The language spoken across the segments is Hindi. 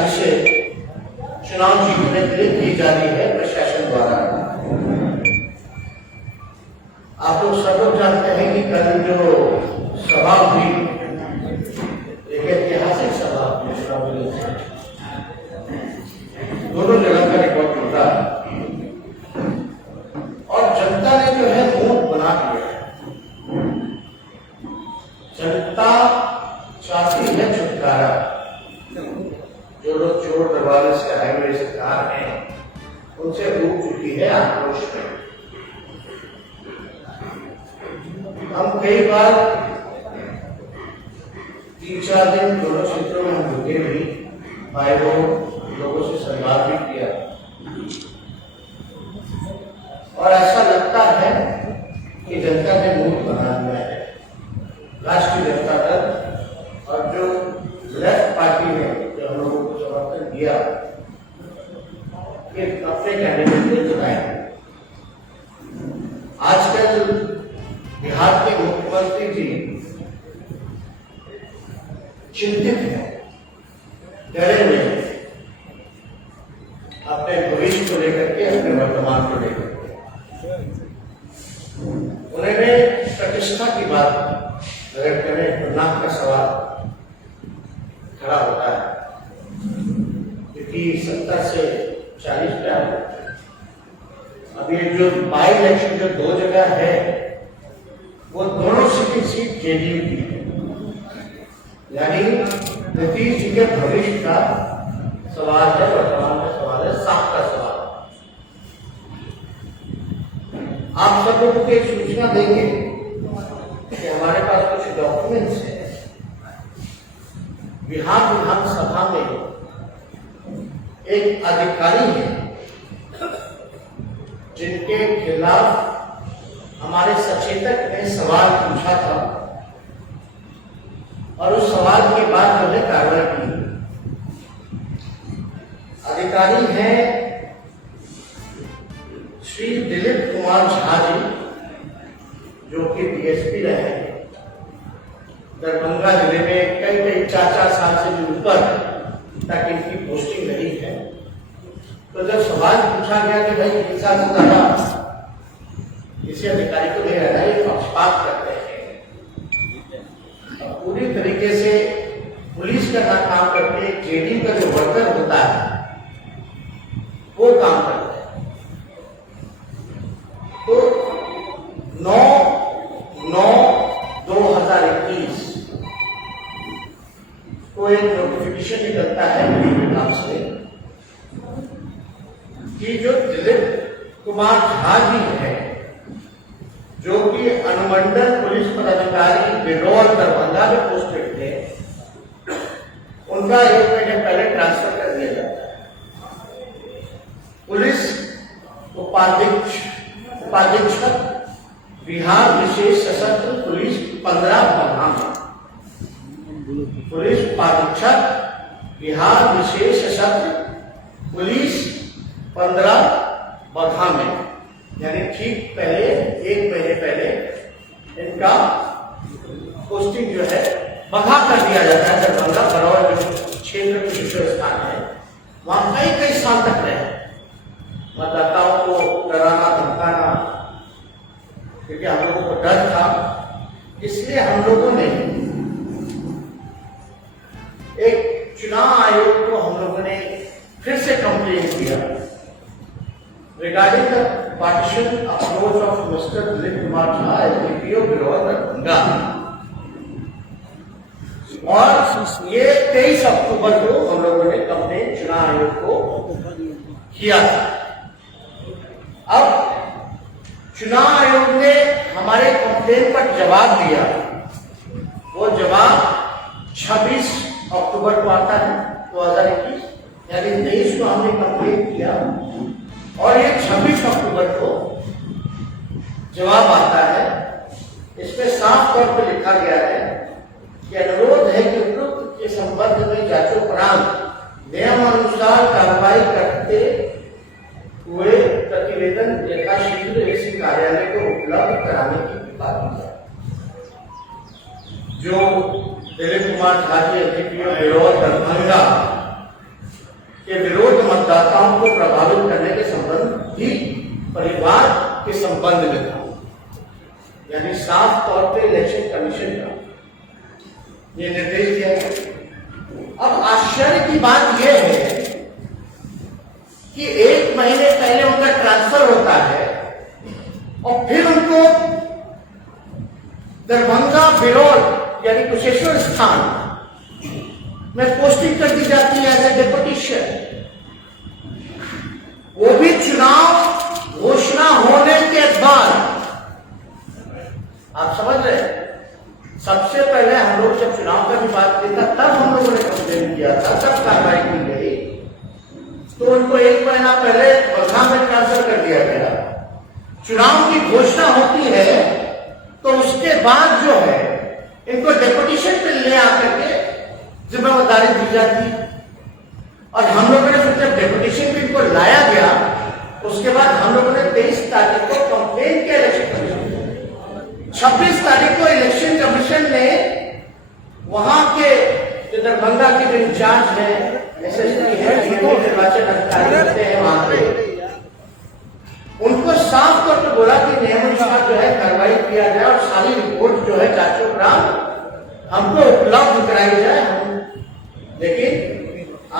साजिशें चुनाव जीतने के लिए की जा रही है प्रशासन द्वारा। आप लोग सब लोग जानते हैं कि कल जो सभा हुई, एक ऐतिहासिक सभा दोनों जगह का रिकॉर्ड टूटा और जनता ने जो है मूड बना दिया है। जनता चाहती है छुटकारा। जो लोग चोर दरबार से आए हुए सरकार हैं उनसे डूब चुकी है आक्रोश में। हम कई बार 3-4 दिन दोनों क्षेत्रों में हम रुके भी, भाई लोगों से संवाद भी किया और ऐसा लगता है कि जनता ने मूड बना दिया है। राष्ट्रीय जनता दल और जो लेफ्ट पार्टी ने जो हम लोगों को समर्थन दिया कि अपने कैंडिडेट को चुनाए। आजकल बिहार के मुख्यमंत्री जी चिंतित हैं, डरे हुए हैं अपने भविष्य को लेकर के, अपने वर्तमान को लेकर के। उन्होंने प्रतिष्ठा की बात अगर करें तो नाक का सवाल खड़ा होता है, क्योंकि 70 से 40 पे आ गए। अब ये जो बाई इलेक्शन जो 2 जगह है वो दोनों सीट जेडीयू की है, यानी नीतीश जी के भविष्य का सवाल है, वर्तमान का सवाल है, साफ का सवाल। आप सब लोगों को एक सूचना देंगे कि हमारे पास कुछ डॉक्यूमेंट्स हैं। बिहार विधानसभा में एक अधिकारी है जिनके खिलाफ हमारे सचेतक ने सवाल पूछा था और उस सवाल के बाद उन्होंने कार्रवाई की। अधिकारी हैं श्री दिलीप कुमार झा जी, जो कि डीएसपी रहे हैं दरभंगा जिले में कई 4 साल से भी ऊपर तक इनकी पोस्टिंग रही है। तो जब सवाल पूछा गया कि भाई हिंसा से ज्यादा किसी अधिकारी को नहीं रहना, ये पक्षपात करते हैं, पूरी तरीके से पुलिस का काम करके जेडीयू का जो वर्कर होता है वो काम करता है। तो 9/9/2021 को एक नोटिफिकेशन निकलता है विभाग से कि जो दिलीप कुमार झा जी है, जो कि अनुमंडल पुलिस पदाधिकारी बिरौल दरभंगा में पोस्टेड थे, उनका 1 महीने पहले ट्रांसफर कर दिया जाता है। पुलिस उपाधीक्षक बिहार विशेष सशस्त्र पुलिस 15 बगहा में, पुलिस उपाधीक्षक बिहार विशेष सशस्त्र पुलिस 15 बगहा में, यानी ठीक पहले 1 महीने पहले इनका पोस्टिंग जो है बगहा कर दिया जाता है। दरभंगा बरौल जो क्षेत्र विशिष्ट स्थान है वहां कई साल तक रहे, मतदाताओं को डराना धमकाना, क्योंकि हम लोगों को डर था। इसलिए हम लोगों ने एक चुनाव आयोग को हम लोगों ने फिर से कंप्लेन किया regarding the partition approach of mister Dilip Kumar Jha SDPO Biraul Darbhanga. और ये 23 अक्टूबर को हम लोगों ने कंप्लेन चुनाव आयोग को किया था। अब चुनाव आयोग ने हमारे कंप्लेन पर जवाब दिया। वो जवाब 26 अक्टूबर को आता है 2021, यानी 23 को हमने कंप्लेन किया और ये 26 अक्टूबर को जवाब आता है। इसमें साफ तौर पर लिखा गया है कि अनुरोध है कि उपयुक्त के संबंध में जांचोपरांत नियमानुसार कार्रवाई करते हुए प्रतिवेदन यथाशीघ्र इसी कार्यालय को उपलब्ध कराने की कृपा की जाए। जो दिलीप कुमार झा जी एसडीपीओ बिरौल दरभंगा के विरोध मतदाताओं को प्रभावित करने के संबंध भी परिवार के संबंध में था। यानी साफ तौर पे इलेक्शन कमीशन का ये निर्देश दिया गया। अब आश्चर्य की बात यह है कि 1 महीने पहले उनका ट्रांसफर होता है और फिर उनको दरभंगा बिरौल यानी कुशेश्वर स्थान में पोस्टिंग कर दी जाती है एज ए डेपुटेशन। वो भी चुनाव घोषणा होने के बाद। आप समझ रहे हैं, सबसे पहले हम लोग जब चुनाव का भी बात की था तब हम लोगों ने कंप्लेन किया था, तब कार्रवाई की गई, तो उनको 1 महीना पहले बलगाम में ट्रांसफर कर दिया गया। चुनाव की घोषणा होती है तो उसके बाद जो है इनको डेपुटेशन पे ले आकर के जिम्मेदारी दी जाती। और हम लोगों ने फिर जब डेपुटेशन पे इनको लाया गया उसके बाद हम लोगों ने 23 तारीख को कंप्लेन किया इलेक्शन कमीशन। 26 तारीख को इलेक्शन कमीशन ने वहां के जो दरभंगा के जो इंचार्ज है, एसएसपी है, निर्वाचन अधिकारी होते हैं वहां पे, उनको साफ तौर पर बोला कि नियमानुसार जो है कार्रवाई किया जाए और सारी रिपोर्ट जो है चाचोग्राम हमको उपलब्ध कराई जाए। लेकिन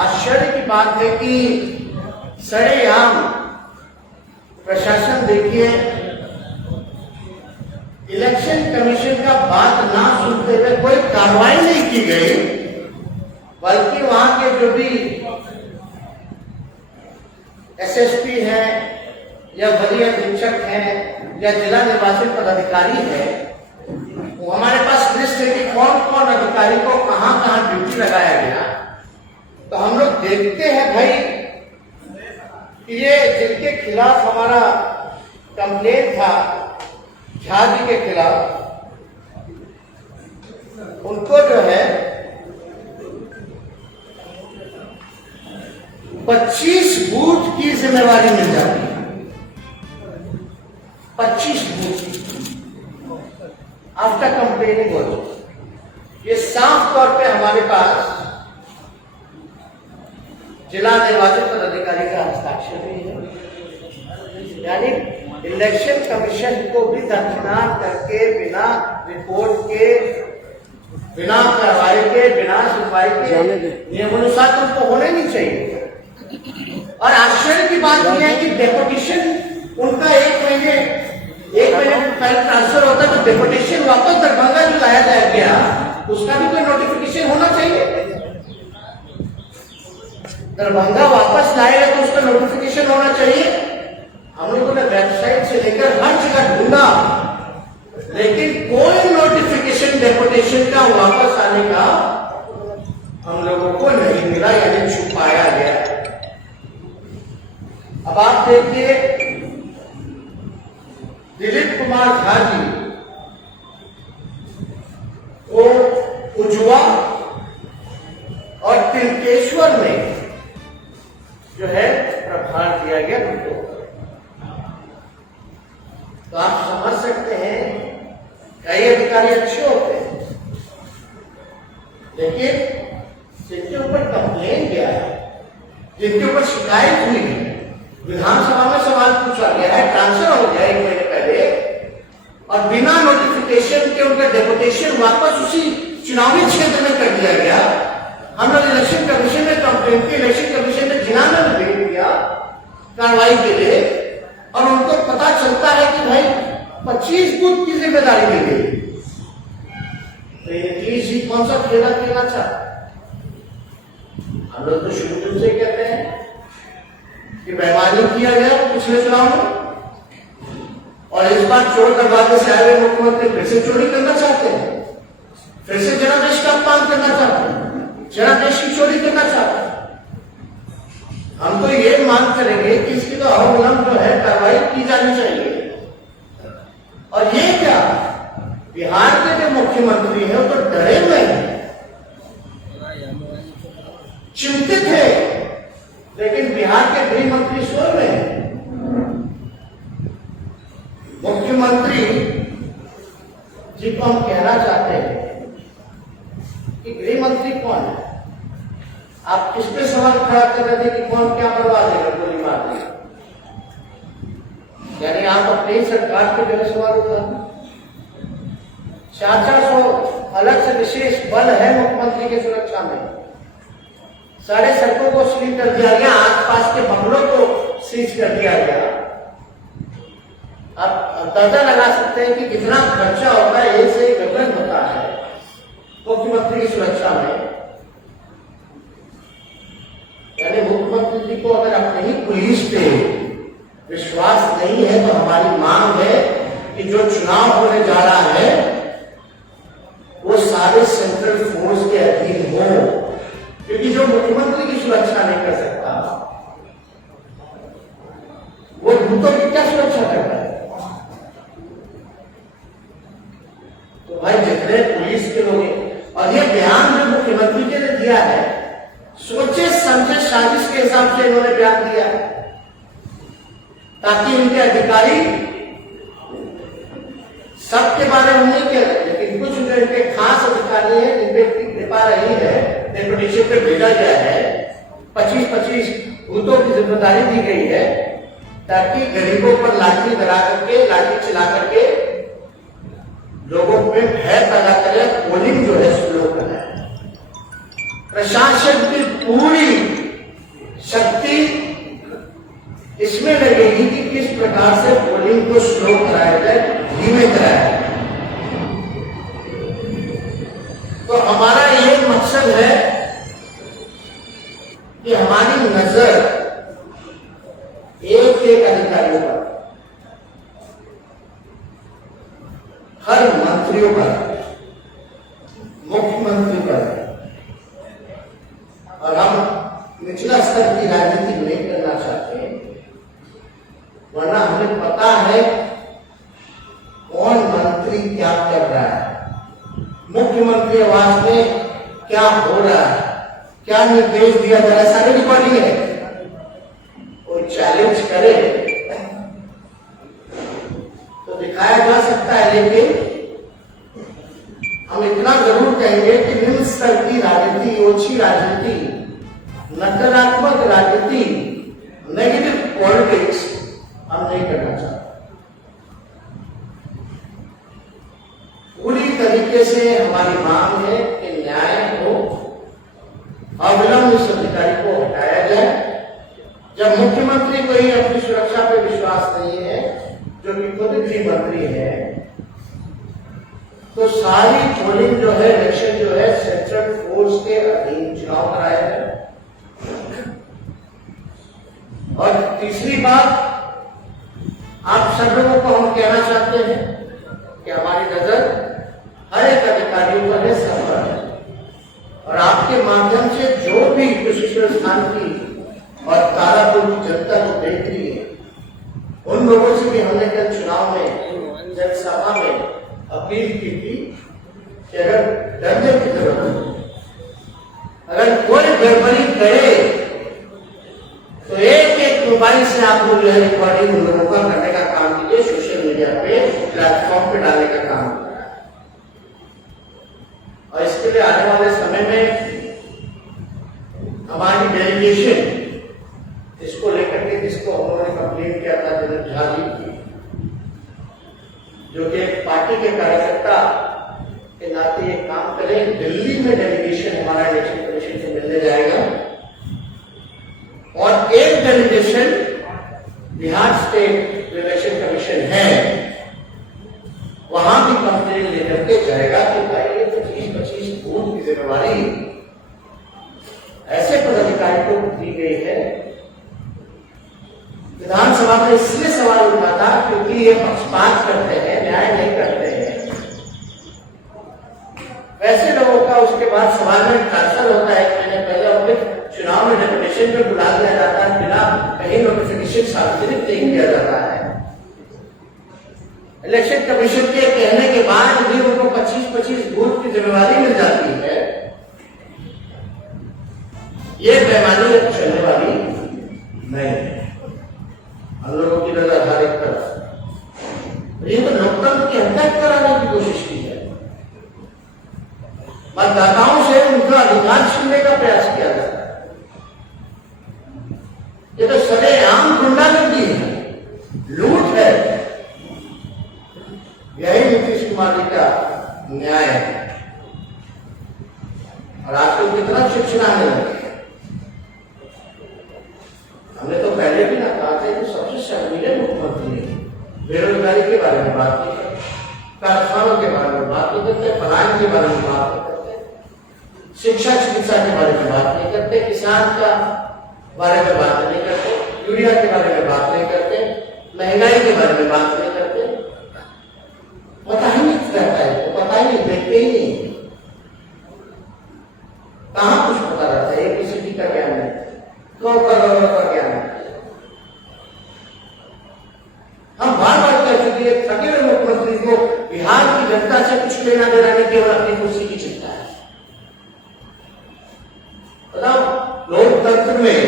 आश्चर्य की बात है कि सरेआम प्रशासन देखिए इलेक्शन कमीशन का बात ना सुनते हुए कोई कार्रवाई नहीं की गई, बल्कि वहां के जो भी एसएसपी है या वरीय अधीक्षक है या जिला निर्वाचन पदाधिकारी है, वो हमारे पास लिस्ट है कि कौन कौन अधिकारी को कहां कहां ड्यूटी लगाया गया। तो हम लोग देखते हैं भाई कि ये जिनके खिलाफ हमारा कंप्लेन था झा जी के खिलाफ, उनको जो है 25 बूथ की जिम्मेवारी मिल जाती है। 25 बूथ आफ्टर कंप्लेनिंग हो। ये साफ तौर पे हमारे पास जिला निर्वाचन पदाधिकारी का हस्ताक्षर भी है। यानी इलेक्शन कमीशन को भी दरकिनार करके बिना रिपोर्ट के, बिना कार्रवाई के, बिना सुनवाई के नियमानुसार उनको होने नहीं चाहिए। और आश्चर्य की बात यह है कि डेपुटेशन उनका 1 महीने पहले ट्रांसफर होता है, तो डेपुटेशन वापस दरभंगा जो लाया गया उसका भी कोई नोटिफिकेशन होना चाहिए। दरभंगा वापस लाएगा तो उसका नोटिफिकेशन होना चाहिए। हम लोगों ने वेबसाइट से लेकर हर जगह ढूंढा, लेकिन कोई नोटिफिकेशन डेपुटेशन का वापस आने का हम लोगों को नहीं मिला, यानी छुपाया गया। अब आप देखिए दिलीप कुमार झा जी को उज्वा और तिलकेश्वर में जो है प्रभार दिया गया उनको। तो आप समझ सकते हैं कई अधिकारी अच्छे होते हैं, लेकिन जिनके ऊपर कंप्लेन गया है, जिनके ऊपर शिकायत हुई है, विधानसभा में सवाल पूछा गया है, ट्रांसफर हो गया 1 महीने पहले, और बिना नोटिफिकेशन के उनका डेपुटेशन वापस उसी चुनावी क्षेत्र में कर दिया गया। हम लोग इलेक्शन कमीशन में कंप्लेन की, इलेक्शन कमीशन ने जिलाना में भेज दिया कार्रवाई के लिए, और उनको पता चलता है कि भाई 25 बूथ की जिम्मेदारी मिल गई। तो ये 30 ही कौन सा खेला खेलना चाहता? हम लोग तो शुरू से कहते हैं कि बेईमानी किया गया पिछले चुनाव में, और इस बार चोर दरवाजे से आए हुए मुख्यमंत्री फिर से चोरी करना चाहते हैं, फिर से जनादेश का अपमान करना चाहते हैं, जनादेश की चोरी करना चाहते हैं। हम तो ये मांग करेंगे कि इसकी तो अवलंब जो है कार्रवाई की जानी चाहिए। और ये क्या, बिहार के जो मुख्यमंत्री है वो तो डरे हुए हैं, चिंतित है, लेकिन बिहार के गृह मंत्री सो रहे हैं। मुख्यमंत्री जी को हम कहना चाहते हैं कि गृह मंत्री कौन है? आप किस पे सवाल खड़ा कर रहे थे कि कौन क्या करवा देगा, गोली मार देगा? यानी आप अपनी सरकार के लिए सवाल उठाते। 400 अलग से विशेष बल है मुख्यमंत्री की सुरक्षा में। सारे सड़कों को सील कर दिया गया, आसपास के बंगलों को सीज कर दिया गया। आप अंदाजा लगा सकते हैं कि कितना खर्चा होता है, एक से एक गबन होता है मुख्यमंत्री की सुरक्षा में। यानी मुख्यमंत्री जी को अगर अपने ही पुलिस पे विश्वास नहीं है तो हमारी मांग है कि जो चुनाव होने जा रहा है वो सारे सेंट्रल फोर्स के अधीन हो, क्योंकि जो मुख्यमंत्री की सुरक्षा नहीं कर सकता वो दूतों की क्या सुरक्षा करता है? तो भाई जितने पुलिस के लोग हैं, और ये बयान जो मुख्यमंत्री जी ने दिया है, सोचे समझे साजिश के हिसाब से इन्होंने बयान दिया है ताकि उनके अधिकारी सबके बारे में नहीं कह रहे, लेकिन कुछ जो इनके खास अधिकारी हैं जिनपे कृपा रही है, डेपुटेशन पे भेजा गया है, 25-25 भूतों की जिम्मेदारी दी गई है ताकि गरीबों पर लाठी डरा करके, लाठी चला करके लोगों में भय पैदा करे, पोलिंग जो है स्लो कराए। प्रशासन की पूरी शक्ति इसमें लगेगी कि किस प्रकार से पोलिंग को स्लो कराया जाए, धीमे कराया जाए। तो हमारा ये मकसद है कि हमारी नजर एक एक अधिकारियों पर, हर मंत्रियों पर, मुख्यमंत्री पर, और हम निचला स्तर की राजनीति नहीं करना चाहते हैं, वरना हमें पता है कौन मंत्री क्या कर रहा है, मुख्यमंत्री आवास में क्या हो रहा है, क्या निर्देश दिया जा रहा है, सारी रिकॉर्डिंग है। कोई चैलेंज करे तो दिखाया जा सकता है, लेकिन हम इतना जरूर कहेंगे कि निम्न स्तर की राजनीति, ओछी राजनीति, नकारात्मक राजनीति, नेगेटिव पॉलिटिक्स हम नहीं करना चाहते। पूरी तरीके से हमारी मांग है कि न्याय हो, अविलंब इस अधिकारी को हटाया जाए। जब मुख्यमंत्री को ही अपनी सुरक्षा पे विश्वास नहीं है, जो कि खुद गृह मंत्री है, तो सारी पोलिंग जो है, इलेक्शन जो है, सेंट्रल फोर्स के अधीन चुनाव कराया जाए। और तीसरी बात, आप सब लोगों को हम कहना चाहते हैं कि हमारी नजर हर एक अधिकारियों पर है, सब पर है, और आपके माध्यम से जो भी कुशेश्वर स्थान की और तारापुर की जनता को देख रही है, उन लोगों से भी हमने कल चुनाव में, जनसभा में अपील की थी कि अगर डरने की जरूरत हो, अगर कोई गड़बड़ी करे तो एक एक मोबाइल से आप लोग जो है रिकॉर्डिंग उन लोगों का करने का काम कीजिए, सोशल मीडिया पे, प्लेटफॉर्म पे डालने का काम कीजिए। और इसके लिए आने वाले समय में हमारी डेलीगेशन इसको लेकर के, जिसको हम लोगों ने कंप्लेन किया था जनरल झा जी की, जो कि पार्टी के कार्यकर्ता के नाते ये काम करें, दिल्ली में डेलीगेशन हमारा इलेक्शन कमीशन से मिलने जाएगा और एक delegation Bihar state election commission है, वहां भी कंप्लेन लेकर के जाएगा कि भाई ये 25-25 बूथ की जिम्मेवारी ऐसे पदाधिकारी को दी गई है। विधानसभा में इसलिए सवाल उठा था क्योंकि ये पक्षपात करते हैं, न्याय नहीं करते हैं। वैसे लोगों का उसके बाद सवाल में ट्रांसफर होता है। मैंने पहले अपने चुनाव में डेपुटेशन पे बुला दिया जाता है, बिना कहीं नोटिफिकेशन सार्वजनिक नहीं किया जाता है। इलेक्शन कमीशन के कहने के बाद भी उनको 25-25 बूथ की जिम्मेवारी मिल जाती है। ये बेईमानी चलने वाली नहीं है। हम लोगों की नजर हर एक तरफ, ये तो लोकतंत्र की हत्या कराने की कोशिश की है। मतदाताओं से उनका अधिकार छीनने का प्रयास किया जाता है। न्याय है। और आजकल कितना शिक्षण आने लगे। हमने तो पहले भी ना कहा था कि सबसे शर्मीले मुख्यमंत्री बेरोजगारी के बारे में बात नहीं करते, कारखानों के बारे में बात नहीं करते, पलायन के बारे में बात नहीं करते, शिक्षा चिकित्सा के बारे में बात नहीं करते, किसान का बारे में बात नहीं करते, यूरिया के बारे में बात नहीं करते, महंगाई के बारे में बात नहीं करते। पता ही नहीं रहता है, तो पता ही नहीं, देखते ही नहीं, कहाँ कुछ पता रहता है। एबीसीडी का ज्ञान है, कौन करोड़ का ज्ञान है। हम बार बार कह चुके हैं, थके हुए मुख्यमंत्री को बिहार की जनता से कुछ लेना देना नहीं, केवल अपनी कुर्सी की चिंता है। बताओ, लोकतंत्र में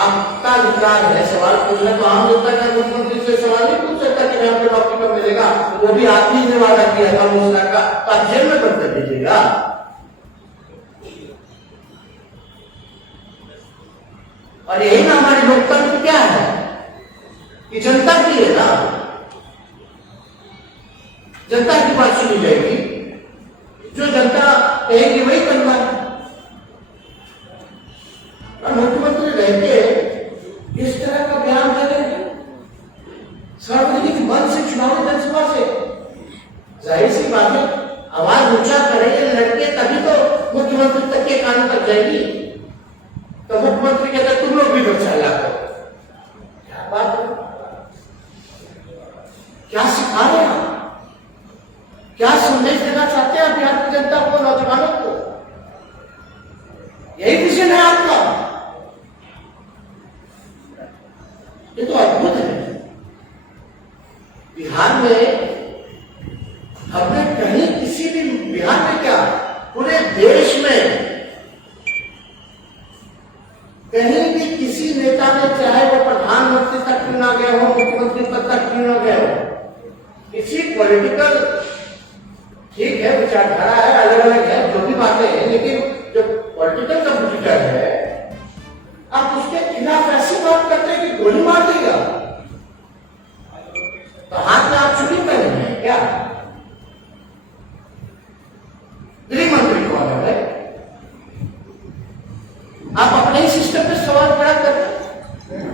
आपका अधिकार है सवाल पूछना, तो आम जनता का मुख्यमंत्री से सवाल नहीं पूछ सकता कि मैं आपको नौकरी कब मिलेगा, वो भी आप ही ने वादा किया था योजना का, तो आप जेल में बंद कर दीजिएगा। और यही ना हमारी लोकतंत्र क्या है कि जनता के लिए ना, जनता की बात सुनी जाएगी, जो जनता कहेगी वही करना है। और मुख्यमंत्री रहते इस तरह का बयान दे रहे हैं सार्वजनिक मंच से, चुनावी जनसभा से, जाहिर सी बात है आवाज ऊंचा करेंगे लड़के तभी तो मुख्यमंत्री तक के कान तक जाएगी। तो मुख्यमंत्री कहते तुम लोग भी दर्शाया करो, क्या बात है, क्या सिखा रहे हैं, क्या संदेश देना चाहते हैं बिहार की जनता को, नौजवानों को? यही विजन है आपका? ये तो अद्भुत है। बिहार में हमने कहीं किसी भी, बिहार में क्या पूरे देश में कहीं भी किसी नेता ने, चाहे वो प्रधानमंत्री तक क्यों ना गए हो, मुख्यमंत्री पद तक क्यों ना गए हो, किसी पॉलिटिकल, ठीक है विचारधारा है, अलग अलग है, जो भी बातें हैं, लेकिन जो पॉलिटिकल कंपटीटर है आप उसके खिलाफ ऐसी बात करते हैं कि गोली मार देगा। तो हाथ में आप छुट्टी पहने हैं क्या? गृह मंत्री कौन है भाई? आप अपने ही सिस्टम पे सवाल खड़ा करते हैं।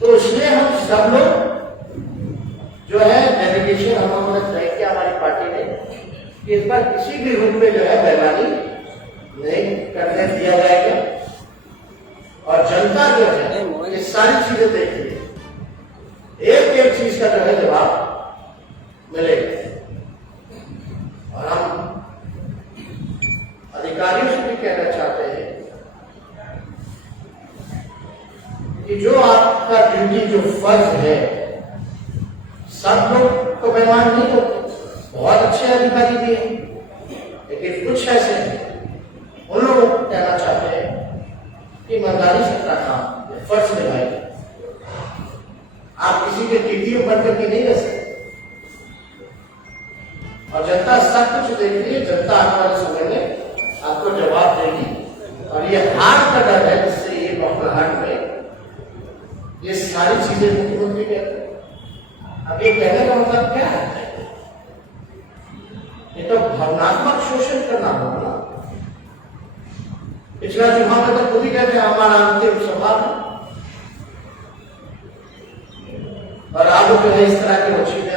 तो इसलिए हम सब लोग जो है डेलीगेशन हम लोगों ने तय किया हमारी पार्टी ने, इस बार किसी भी रूप में जो है बेईमानी नहीं करने दिया जाएगा। और जनता जो है ये सारी चीजें देखेगी, एक एक चीज का जो है जवाब मिलेगा। और हम अधिकारियों से भी कहना चाहते हैं कि जो आपका ड्यूटी, जो फर्ज है, सब लोग तो बेईमान नहीं होते, बहुत अच्छे अधिकारी भी हैं, लेकिन कुछ ऐसे हैं, उन लोगों को कहना चाहते हैं कि ईमानदारी से अपना काम, फर्ज निभाइए। आप किसी के टीटीओ बनकर के नहीं रह सकते। और जनता सब कुछ देख रही है, जनता आने वाले समय में आपको जवाब देगी। और ये हार का डर है जिससे ये बौखलाहट में ये सारी चीजें मुख्यमंत्री कहते हैं। अब ये कहने का मतलब क्या है? ये तो भावनात्मक शोषण करना होगा। पिछला चुनाव में तो खुद ही कहते हैं हमारा अंतिम सभा था, और अब जो है इस तरह की चीजें